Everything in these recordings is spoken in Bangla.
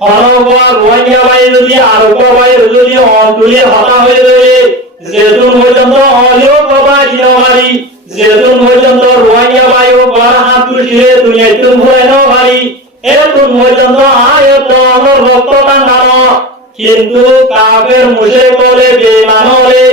হনগর রোহিঙ্গা ভাই যদি আর ভাই যদি অন্তুলি হতা হয়ে রয়ে যেতুন পর্যন্ত অলিও বাবা ইনবারি যেতুন পর্যন্ত রোহিঙ্গা ভাই ও বার হাত তুলে দুনিয়া তুন ভরেনো ভাই এতুন পর্যন্ত আয়ত আমার রক্তটা নানো কিন্তু কাফের মুশরিক বলে বেঈমান হলে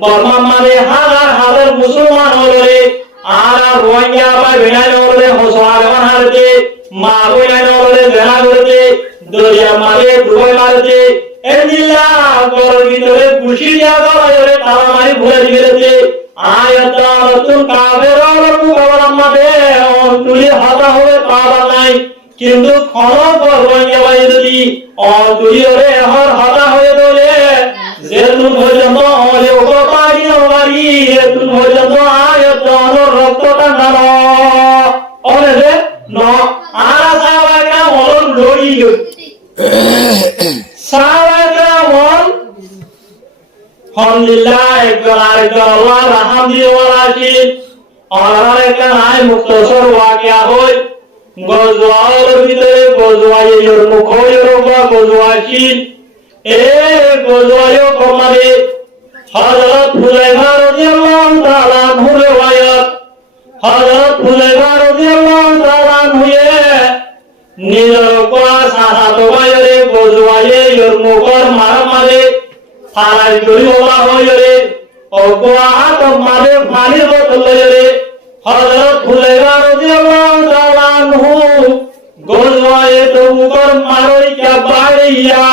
বর্মান মানে হাজার হাজার মুসলমান হলে আর রোহিঙ্গা ভাই বিনাই হলে মুসলমান হারতে মা বিনাই হলে জেনা করতে দরিয়া মারে ডুবে মারতে এদিলা গর ভিতরে খুশি জায়গা হয়ে তারা মারি ভরে দিয়েছে আয়াত নতুন কাফের মুকাবলা মাঠে তুলি হাতা হবে পাওয়া নাই কিন্তু খনক রোহিঙ্গা ভাই যদি তুলি হয়ে হর হাতা হয়ে দলে যেতুন পর্যন্ত অলে উপকারী হবারি যেতুন পর্যন্ত আয়াত রক্তটা নানো অনেকে ন আরা সাহাবারা মরণ লড়ি সাহাবারা আলহামদুলিল্লাহ একজন আরেকজন আল্লাহ আলহামদুলিল্লাহ আছেন আর একটা নাই মুক্তসর ওয়াকিয়া হয় গজওয়ার ভিতরে গজওয়াইয়ের মুখের উপর গজওয়াছিন এ গজওয়াইও কমারে হযরত হুযায়ফা রাদিয়াল্লাহু তাআলা আনহু রিওয়ায়াত হযরত হুযায়ফা রাদিয়াল্লাহু তাআলা আনহু নিজের কোয়া সাহাতো বাইরে গজওয়াইয়ের মুখের মারে ফালাই করি বলা হইরে অগোয়া তো মারে পানির বোতল লইরে হযরত হুযায়ফা রাদিয়াল্লাহু তাআলা আনহু গজওয়ায়ে তবুকর মারই কে বাড়িয়া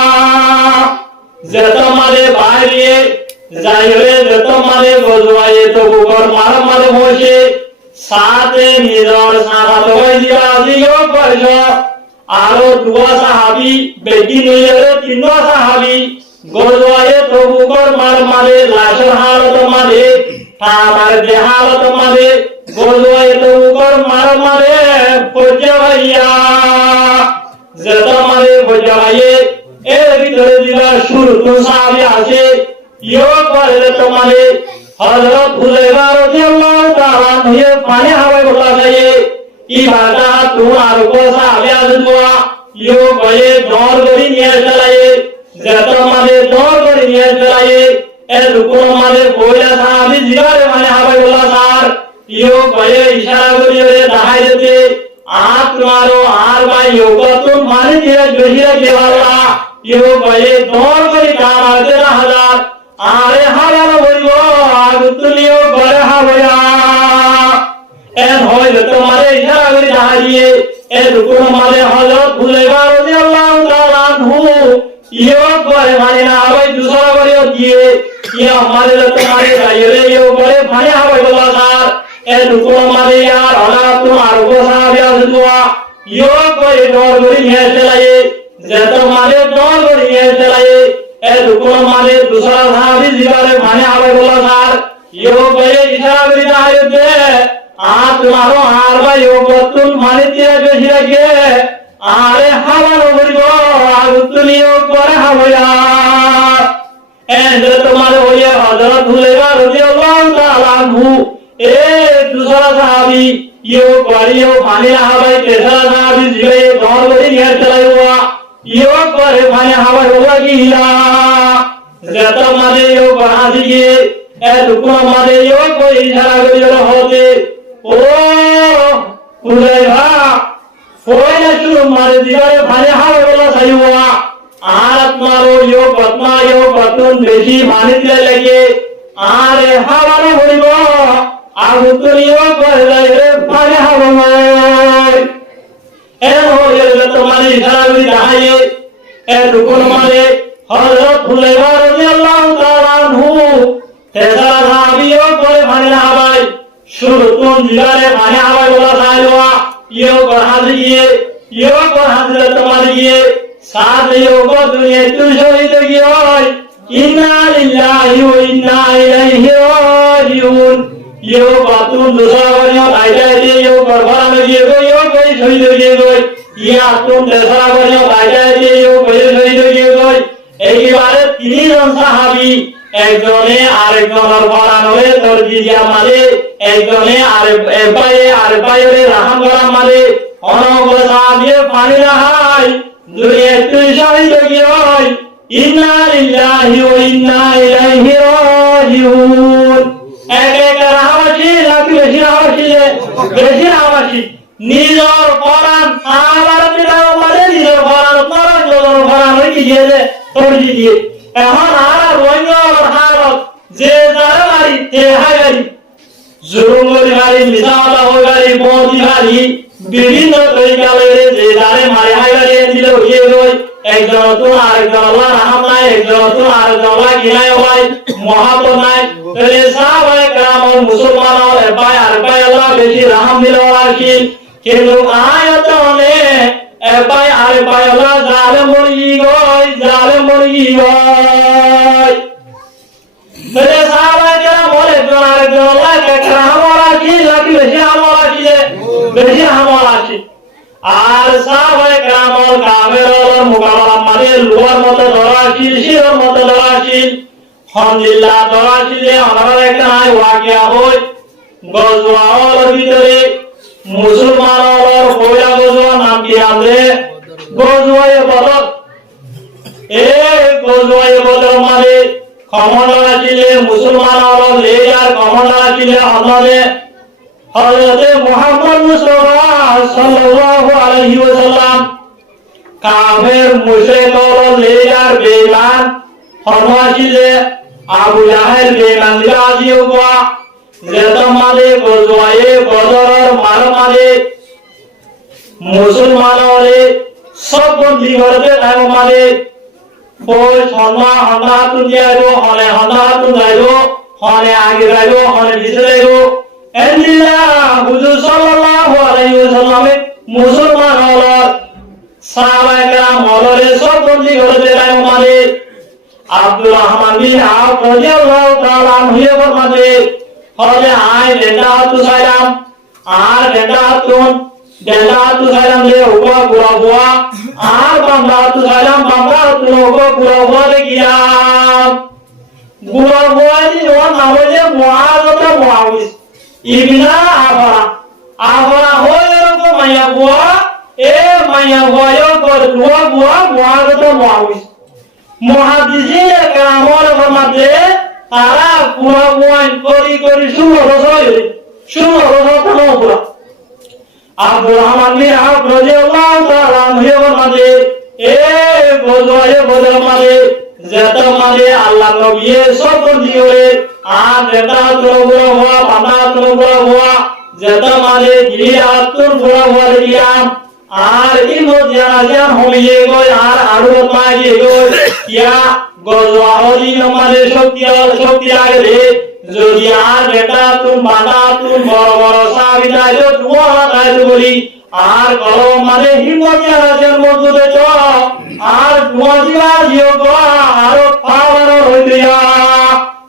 যেত মারে বাইরে যাইরে যেত মারে গজওয়ায়ে তবুকর মারে হইছে সাথে নিজর সাহাতো বাইরা দিও পয়স আরো দুয়া সাহাবী বেটি নিয়ে তিন সাহাবী গজওয়ায়ে তবুকর মারে লাশের হালত মারে আমার দেহালত মারে গজওয়ায়ে তবুকর মারে পর্যা ভাইয়া যেত মারে পর্যা ভাইয়ে এর ভিতরে দিলা শুরু তো সাহাবী আছে ইও করে তোমারে হযরত হুযায়ফা রাদিয়াল্লাহু তাআলা নিয়ে পানি হাওয়ায় বলা যায় ইবাদা তোমার কো সাহাবী আছে দোয়া ইও কয়ে দর করি নিয়ে চলায়ে যেত মারে দর করে নিয়ে চলায়ে এ রুকু মারে বইলা সাহাবী জিগারে মানে হাওয়ায় বলা স্যার ইও কয়ে ইশারা করিয়ে দেখাই দিতে আত মারো আর ভাই ইও কত মানে দিয়ে জহিরা দেওয়ালা ইও কয়ে দর করে কাম আতে না হাজার আরে হাজার বইব আর তুলিও করে হাওয়া এন হইলে তোমারে ইশারা করে দাঁড়িয়ে এ রুকু মারে হযরত হুযায়ফা রাদিয়াল্লাহু তাআলা আনহু ইও করে মানে না ওই দুসরা করে দিয়ে ইয়া মারে তোমারে গায়রে ইও করে ভাই হাওয়া বলা স্যার এ রুকু মারে আর আলা তোমার গো সাহাবী আজদুয়া ইও করে দর করে নিয়ে চলায়ে যেত মারে দর করে নিয়ে চলায়ে এ রুকু মারে দুসরা সাহাবী জিবারে মানে হাওয়া বলা স্যার ইও করে ইশারা করে দাঁড়িয়ে আত মারো আর ভাই ও কতুন মানে দিয়ে বেশি লাগে আরে হাওয়ার বলব আর তুলিও করে হাওয়া এন্ড তোমার হইয়া হযরত হুযায়ফা রাদিয়াল্লাহু তাআলা আনহু এ দুসরা সাহাবী ইও করিও পানি হাওয়াই তেসরা সাহাবী জিবে দর করে নিয়ে চলাইওয়া ইও করে পানি হাওয়াই লাগিলা যেত মানে ইও বাহাজি গিয়ে এ রুকু মানে ইও কই ইশারা করিও হতে ও হুযায়ফা ফয়লা শুরু মারে দিবারে ভারে হাওয়া বলা সাইওয়া আর মারো ইও বতমা ইও বতুন বেশি পানি দিয়ে লাগে আরে হাওয়ারে হইব আর তুলিও করে রে ভারে হাওয়া এর হইলে তোমার ইশারা করি দেখাইয়ে এ রুকুন মারে হযরত হুযায়ফা রাদিয়াল্লাহু তাআলা আনহু তেসরা সাহাবীও করে ভারে হাওয়ায় শুরু কোন দিবারে ভারে হাওয়া বলা সাইওয়া ইও গহাজ গিয়ে ইও গহাজ তোমার গিয়ে সাথ ইও গো দুনিয়া তুই শহীদ গিয়ে ইন্না লিল্লাহি ওয়া ইন্না ইলাইহি রাজিউন ইও বাতু দুসাওয়ারিও আইলা দিয়ে ইও গরবারে গিয়ে গো ইও কই শহীদ গিয়ে গো ইয়া তুম দেসাওয়ারিও আইলা দিয়ে ইও কই শহীদ গিয়ে গো এইবারে তিনজন সাহাবী একজনে আরেকজনের পরানরে দর্জি দিয়া মারে একজনে আর পায়ে রাহাম করা মারে অনবর সাহাবীর পানি রাহাই দুনিয়া তুই শহীদ হই ইন্না লিল্লাহি ওয়া ইন্না ইলাইহি রাজিউন এক এক রাহাবাসী নাকি বেশি রাহাবাসী নিজর পরাণ আমার পিতা মানে নিজর পরাণ পরাণ জোর পরাণ হয়ে গিয়েছে পড়ি দিয়ে এখন আর রোহিঙ্গার হালত যে যারা মারি তে হাগারি জুরুঙ্গরি মারি মিসাওয়ালা হয়ে গাড়ি পৌঁছি গাড়ি বিভিন্ন তরিকালে যে যারে মারি হাগারি দিল হয়ে গই একজন তো আরেকজন আল্লাহ রাহম নাই একজন তো আরেকজন আল্লাহ গিনায় হয় মহাপত নাই তাহলে সাহাবায়ে কেরাম মুসলমান আর পায় আল্লাহ বেশি রাহম দিল রাখিল কিন্তু আয়াতনে এপাই আরে পায় আল্লাহ জালেম মরি গই তাহলে সাহাবায়ে কেরাম একজন আরেকজন আল্লাহ কে রাহম রাখিল নাকি বেশি রাহম রাখিল আর সাহাবায়ে কেরাম কাফেরর মোকাবেলা মানে লোহার মতো ধরাশীল শিরের মতো ধরাশীল আলহামদুলিল্লাহ ধরাশীলে আমার একটা নাই ওয়াকিয়া হয় গজওয়ার ভিতরে মুসলমানর পয়লা গজওয়া নাম কি আমরে গজওয়ায়ে বদর এই গজওয়ায়ে বদর মানে কমান্ডার ছিলে মুসলমানর লেজার কমান্ডার ছিলে হযরত মুহাম্মদ মুস্তাফা সাল্লাল্লাহু আলাইহি ওয়াসাল্লাম কাফের মুশরিকর লেজার বেঈমান ফরমাইলে আবু জাহেল বেঈমান রাজিও কোয়া যেতমালে গজওয়ায়ে বদরের মারমালে মুসলমানরে সব বন্দী করতে তাই মানে ওই সন্না হন্ডা তুলিয়াইলো হনে হন্ডা তুলাইলো হনে আগে যাইলো হনে পিছে যাইলো এন্দিলা হুজুর সাল্লাল্লাহু আলাইহি ওয়াসাল্লামে মুসলমান হলো সাহাবায়ে কেরাম হলরে সব বন্দী করতে তাই মানে আব্দুর রহমান বিন আওফ রাদিয়াল্লাহু তাআলা আনহু ফরমাতে হলে আয় লেন্ডা তু সাইলাম আর লেন্ডা তু সাইলাম লে হুয়া গুরা হুয়া আর বান্দা তু সাইলাম বান্দা তু হুয়া গুরা হুয়া দেখিয়া গুরা হুয়া দি ওর নাম হইছে মুআওয়াজ ইবনে আফরা হয় এরকম মাইয়া হুয়া এ মাইয়া হুয়া কর হুয়া হুয়া মুআওয়াজ মুহাদ্দিসিন কেরামর ফরমাতে তারা পুরা ওয়াইন করি শুনো পুরা আব্দুর রহমান বিন আওফ রাদিয়াল্লাহু তাআলা আনহু ফরমাতে এ গজওয়ায়ে বদর মানে যেটা মানে আল্লাহ নবী সব দিয়ে আর যেটা তোরা হওয়া বান্দা তোরা হওয়া যেটা মানে গিরিয়াতুর তোরা হওয়া দিয়াম আর ইনো জান হইয়ে গয় আর আরো মাইয়ে গয় ইয়া গজওয়াহরি মানে শক্তি লাগে যদি আর যেটা তুমি বান্দা তুমি বড় বড় সাবিদায় দুয়া তাই বলি আর গরম মানে হিমতিয়া রাজের মধ্যে তো আর দুয়া দিলা দিও গো আর পাওয়ার হইয়া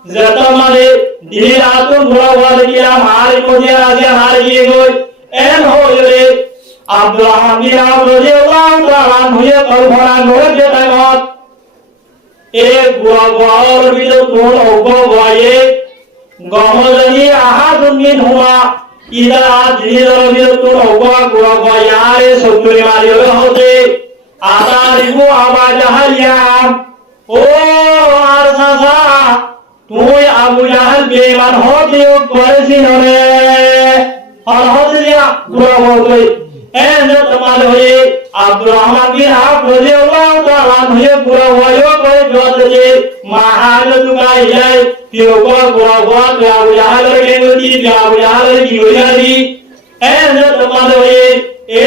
যেটা মানে দিন আতুন ঘোরা ঘোরা দিয়া আর হিমতিয়া রাজে হারিয়ে গই এন হইলে আব্দুর রহমান বিন আওফ রাদিয়াল্লাহু তাআলা আনহু কলভরা নরে যেটাইমত এ গুয়ার ভিতর কোন অগবায়ে গমজনি আহাদুন মিন হুয়া ইদা দিনের ভিতর কোন গুয়ায়ে সত্তরি মারি হতে আদারিবু আবা জাহালিয়াম ও আর সাসা তুই আবু জাহাল বেঈমান হতে করেছিস রে আর হতে দিয়া গুয়া এন তোমার হয়ে আব্দুর রহমান বিন আওফ রাদিয়াল্লাহু তাআলা আনহু পুরা ওয়ায়ো করে জোতে মাহাল দুগাই যায় তিও কো পুরা ওয়া আবু জাহালের কেনতি আবু জাহালের কি হইয়ারি এন তোমার হয়ে এ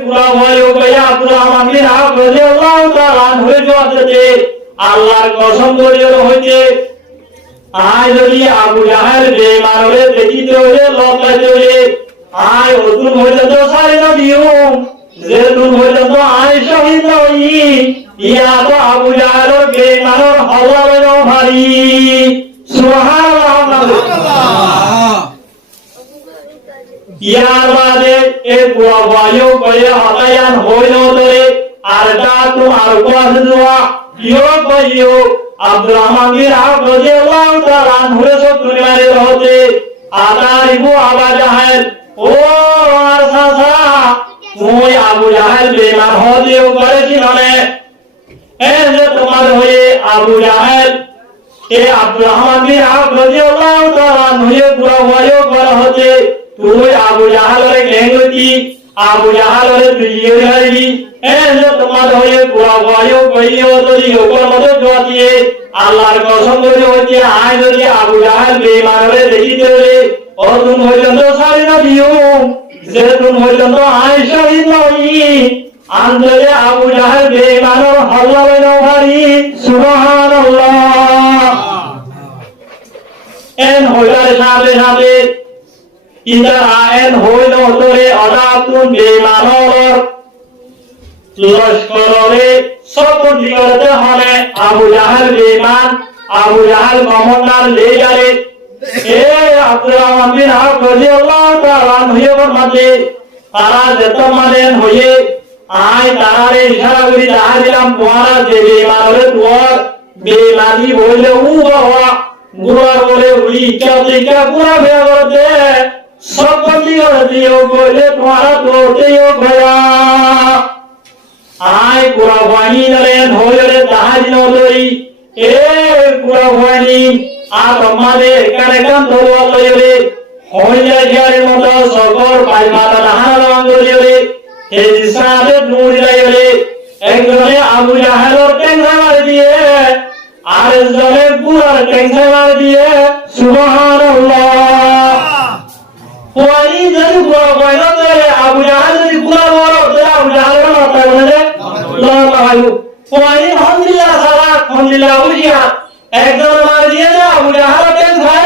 পুরা ওয়ায়ো করে আব্দুর রহমান বিন আওফ রাদিয়াল্লাহু তাআলা আনহু জোতে আল্লাহর কসম করে হইতে আয় যদি আবু জাহাল বেঈমানরে দেখিতে হলে লকাইতে হলে আয় ওতুন হইলে তো সারি না দিও যে তুন হইলে তো আয় শহীদ হই ইয়া তো আবু জাহালের বেঈমানের হওয়ার ভারী সুবহানাল্লাহ ইয়ার বাদে এ বায়ু করে হতায়ান হইল ধরে আর দা তো আর কোয়াস দোয়া ইয়ো বায়ু আব্দুর রহমান বিন আওফ রাদিয়াল্লাহু তাআলা আনহু সত্তরি মারে হতে আদারিবু আবা জাহাল ও আর সাসা তুই আবু জাহেল বেঈমান হদিও করেছি মানে এই যে তোমার হয়ে আবু জাহেল এ আব্দুর রহমান বিন আওফ রাদিয়াল্লাহু তাআলা হয়ে পুরো ওয়ায়ো করা হতে তুই আবু জাহেলের গেঙ্গতি আবু জাহেলের বিয়ে হইবি এই যে তোমার হয়ে পুরো ওয়ায়ো কইও যদি ওপর মধ্যে জোয়াতিয়ে আল্লাহর কসম করে হইতে আয় যদি আবু জাহেল বেঈমান হয়ে দেখিতে হলে ও তুমি পর্যন্ত সারি না দিও যে তুমি পর্যন্ত আয় শহীদ নই আন্দরে আবু জাহেল বেঈমানের হল্লা লইনো ভারি সুবহানাল্লাহ এন হইলার সাথে সাথে ইদার আইন হইল তোরে অদাতুন বেঈমানের লস্করে সব দিগতে হলে আবু জাহেল বেঈমান আবু জাহেল কমান্ডার লিডারে এ আব্দুর রহমান বিন আওফ রাদিয়াল্লাহু তাআলা হইবার মাঝে তারা যেত মানেন হয়ে আয় তারারে ইশারা করি তাহা দিলাম তোমারা যে বেঈমানের তোর বেঈমানি বলে উ বাবা গুরার বলে উড়ি কা পুরা ভেয়া করতে সব দিগতে দিও বলে তোমারা তোতেও ভয়া আয় পুরা বাণী নলেন হইলে তাহা দিন লই এ পুরা বাণী আর আমাদের এখানে কান তলোয়ার লইলে হইলে জিয়ারের মতো সকল পাইমাতা নাহার আঙ্গুলিলে এই দিশাতে নূর লাইলে একজনে আবু জাহেলের টেঙ্গা মার দিয়ে আর একজনে পুরার টেঙ্গা মার দিয়ে সুবহানাল্লাহ ওই যদি পুরা কইলো তাহলে আবু জাহেল যদি পুরা বড় তাহলে আবু জাহেলের মাথা বলে লাগাইও ওই আলহামদুলিল্লাহ সারা আলহামদুলিল্লাহ বুঝিয়া একজন মার দিয়ে আবু জাহেল টেঙ্গা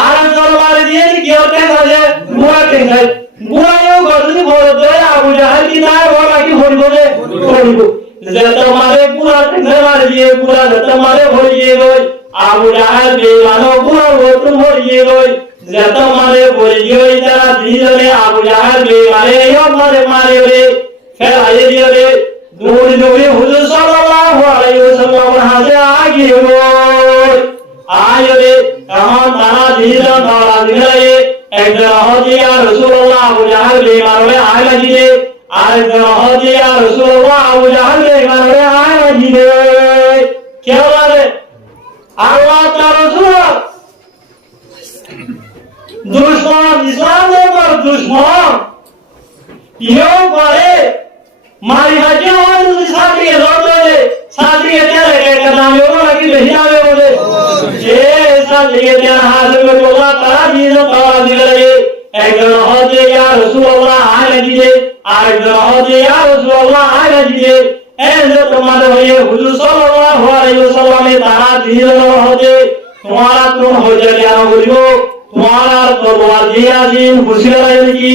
আর একজন মার দিয়ে কি টেঙ্গা আছে পুরা টেঙ্গা বুড়ায়ও গজনি বলতে আবু জাহেল কি না বলা কি হইব যে হইব যেত মারে পুরা টেঙ্গা মার দিয়ে পুরা যেত মারে হইয়ে গই আবু জাহেল বেঈমান পুরা ওতুন হইয়ে গই যেত মারে হইয়ে গই তারা দুইজনে আবু জাহেল বেঈমানে মারে মারে রে ফের আইয়ে দিয়ে রে দৌড়ি দৌড়ি হুজুর সাল্লাল্লাহু আলাইহি ওয়াসাল্লামের হাতে আগিয়ে গই আয় রে তখন তারা দুইজন দৌড়া দিলে একজন হদি আর রাসূলুল্লাহ আবু জাহেল বেঈমানে আয় লাগিয়ে আরেকজন হদি আর রাসূলুল্লাহ আবু জাহেল বেঈমানে আয় লাগিয়ে কে বলে আল্লাহ তার রাসূল দুশমন ইসলামের পর দুশমন ইও করে মারি হাজে হয় যদি সাথী লড়ে সাথী কে রে কদম ইও লাগি বেহি আবে বলে এ সাথী কে হাত মে তোলা তারা দিন তারা দিলে একজন হদি ইয়া রাসূলুল্লাহ আয় লাগিয়ে আরেকজন হদি ইয়া রাসূলুল্লাহ আয় লাগিয়ে এই যে তোমাদের হয়ে হুজুর সাল্লাল্লাহু আলাইহি ওয়াসাল্লামে তারা দিন হদি তোমারা তুম হয়ে জ্ঞান করিব তোমারা তলোয়ার দিয়া দিন খুশি লাগে কি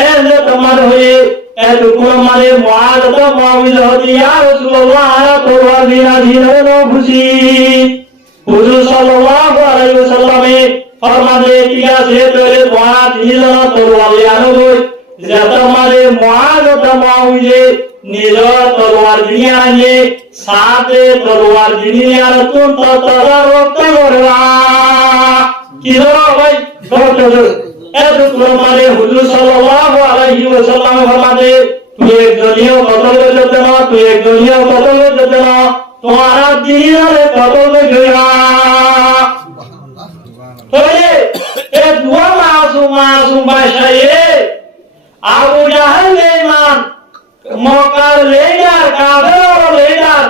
এই যে তোমাদের হয়ে এত কোন মানে মুআদ মুআবিদ হদি ইয়া রাসূলুল্লাহ তলোয়ার দিয়া দিন হলো খুশি হুজুর সাল্লাল্লাহু আলাইহি ওয়াসাল্লামে ফরমানে ঠিক আছে তোরে তোমারা দিন তলোয়ার দিয়া নবই যেত মানে মুআদ মুআবিদে নিজ তলোয়ার দিয়া নিয়ে সাথে তলোয়ার দিয়া তুম তলোয়ার রক্ত করবা কি হলো ভাই গত এত মানে হুজুর সাল্লাল্লাহু আলাইহি ওয়াসাল্লাম ফরমাতে তুই একজনিও কতল করতে না তুই একজনিও কতল করতে না তোমারা দিনে কতল কইরা তোরে এ দুয়া মাসুম বাশায়ে আবু জাহেল বেঈমান মক্কার লিডার কাফের লিডার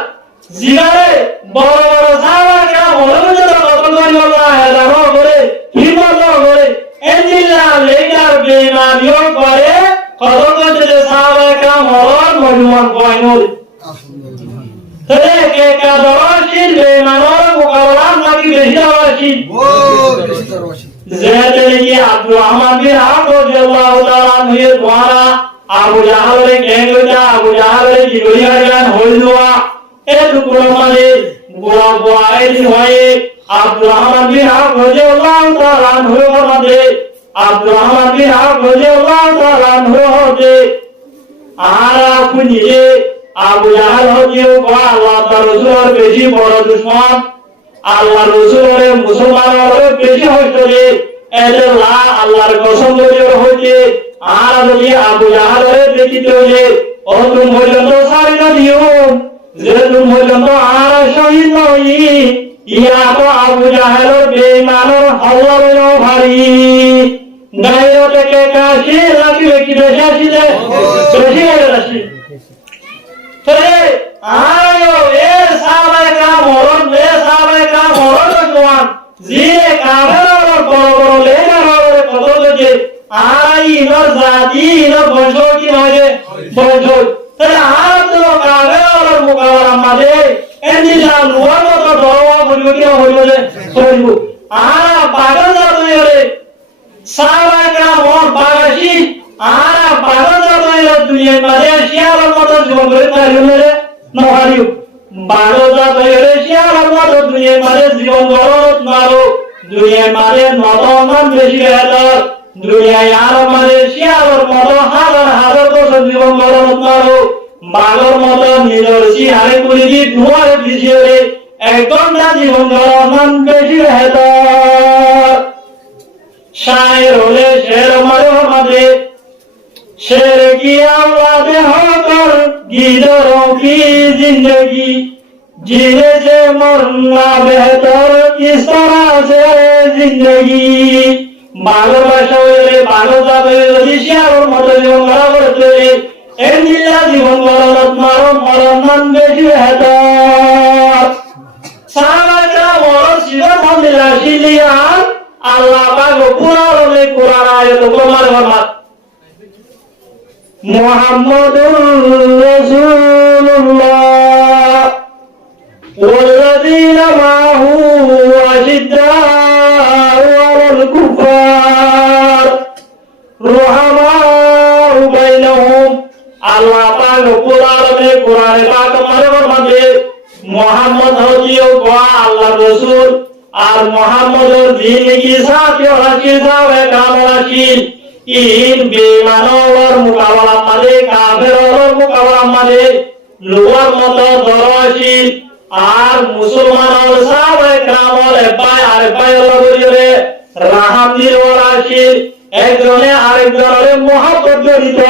জিগারে বড় বড় সাহাবারা বড় কতল করিলা হেলানো করে হিম্মত করে এন্দিলা লিডার বেঈমানিও করে কতল করতে সাহাবারা মরণ মজুমান কয়নুল তবে কে কাদরাশিল বেঈমানর মুকাবলা নাকি বেশি দাওয়াশি যেতে কি আব্দুর রহমান বিন আওফ রাদিয়াল্লাহু তাআলা নিয়ে দ্বারা আবু জাহেলের কেঙ্গা আবু জাহেলের জিগরিয়া গান হইলুয়া এটুকু মানে বুড়া বুয়াই দিন হয়ে আব্দুর রহমান বিন আওফ রাদিয়াল্লাহু তাআলা হইবার মাঝে আব্দুর রহমান বিন আওফ রাদিয়াল্লাহু তাআলা হতে আর আপনি যে আবু জাহেল হতেও আল্লাহ তাআলার রাসূলের বেশি বড় দুশমন আল্লাহর রাসূলের মুসলমানের বেশি হইতো রে এলা আল্লাহর কসম করে হইতে আর যদি আবু জাহালের দেখিতে যে ও তুমি পর্যন্ত সারি না দিও যে তুমি পর্যন্ত আর শহীদ নই ইয়া তো আবু জাহালের বেঈমানের হাল্লা বেনো ভারী গায়র থেকে কাশি লাগিবে কি বেশি আসিলে বেশি আসি তবে আয়ো এ সাহাবায়ে کرام মরণ এ সাহাবায়ে کرام মরণ জওয়ান যে কাফের বড় বড় লেখার কত যে আই ইনর জাতি ইনর বংশ কি নয় বংশ তাহলে আর তো কাফের মোকাবেলা মাঝে এন্ডিলা নোয়ার মতো দরওয়া বলব কি হইব যে হইব আর পাগল জাতরে সাহাবায়ে کرام ওর বাগাসি আর পাগল জাতরে দুনিয়ার মাঝে শিয়ালের মতো জীবন করে তাইলে নহারিও পাগল জাতরে শিয়ালের মতো দুনিয়ার মাঝে জীবন গড়ত মারো দুনিয়ার মাঝে নতন বেশি বেহতর দুনিয়ায় আর মাঝে শিয়ালের মতো হাজার হাজার বছর জীবন গড়ত মারো বাগর মতো নিজের সিহারে করে দি ধোয়ারে ভিজিয়ে এক ঘন্টা জীবন গড়ত বেশি বেহতর शायर होले शेर मरो मदे शेर की औलाद होकर गीदरों की जिंदगी जीने से मरना बेहतर इस तरह से जिंदगी बागो बशोरे बागो जाबे दिशार मतो जीवन बराबर करे एंडिला जीवन बराबर मारो मरनन बेशी बेहतर सामाजा मोर जीवन हम राशिलिया আল্লাহ পাক পুরাণে কোরআন আয়াত প্রমাণ ফরমান মুহাম্মাদুর রাসূলুল্লাহ ওয়াল্লাযীনা মাহু আশিদ্দাউ আলাল কুফার রুহামাউ বাইনাহুম আল্লাহ পাক পুরাণে কোরআনে পাক ফরমান যে মুহাম্মদ হজিও গোয়া আল্লাহর রাসূল আর মুহাম্মদের জিন্দেগি সাথে রাখি যাবে কামরাশিল ইন বেঈমানের মোকাবেলা মাঝে কাফেরের মোকাবেলা মাঝে লোয়ার মতো দরশিল আর মুসলমানের সাহাবায়ে کرامর ভাই আর ভাই বলিরে রাহম দিল রাশিল একজনে আরেকজনের মহব্বত জড়িত